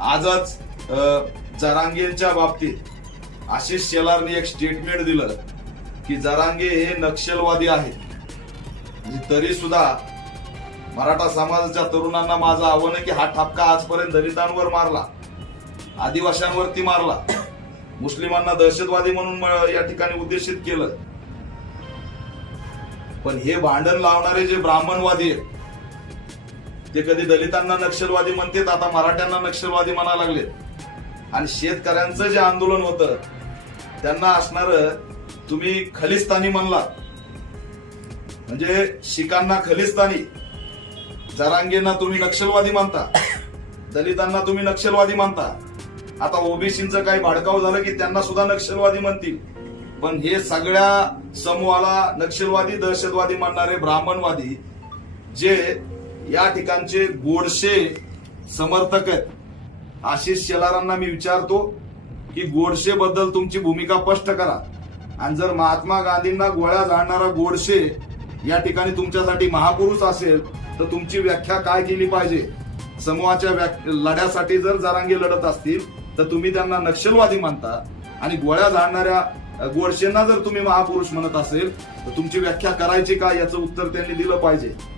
आजच अ, जरांगेंच्या बाबतीत आशिष शेलारने एक स्टेटमेंट दिलं की जरांगे हे नक्षलवादी आहेत. म्हणजे तरी सुद्धा मराठा समाजाच्या तरुणांना माझं आव्हान आहे की हा ठपका आजपर्यंत दलितांवर मारला आदिवाशांवरती मारला. मुस्लिमांना दहशतवादी म्हणून या ठिकाणी उद्देशित केलं. पण हे भांडण लावणारे जे ब्राह्मणवादी आहेत ते कधी दलितांना नक्षलवादी म्हणतात आता मराठ्यांना नक्षलवादी म्हणा लागलेत. आणि शेतकऱ्यांचं जे आंदोलन होतं त्यांना असणार तुम्ही खलिस्तानी म्हणला. म्हणजे शिखांना खलिस्तानी. जरांगेंना तुम्ही नक्षलवादी मानता. दलितांना तुम्ही नक्षलवादी मानता. आता ओबीसीचं काही भाडकाव झालं की त्यांना सुद्धा नक्षलवादी म्हणतील. पण हे सगळ्या समूहाला नक्षलवादी दहशतवादी मानणारे ब्राह्मणवादी जे या ठिकाणचे गोडसे समर्थक आहेत. आशिष शेलारांना मी विचारतो की गोडसे बद्दल तुमची भूमिका स्पष्ट करा. आणि जर महात्मा गांधींना गोळ्या जाणणारा गोडसे या ठिकाणी तुमच्यासाठी महापुरुष असेल तर तुमची व्याख्या काय केली पाहिजे? समूहाच्या लढ्यासाठी जर जरांगे लढत असतील तर तुम्ही त्यांना नक्षलवादी मानता. आणि गोळ्या जाणणाऱ्या अ, गोडसेंना जर तुम्ही महापुरुष म्हणत असेल तर तुमची व्याख्या करायची का? याचं उत्तर त्यांनी दिलं पाहिजे.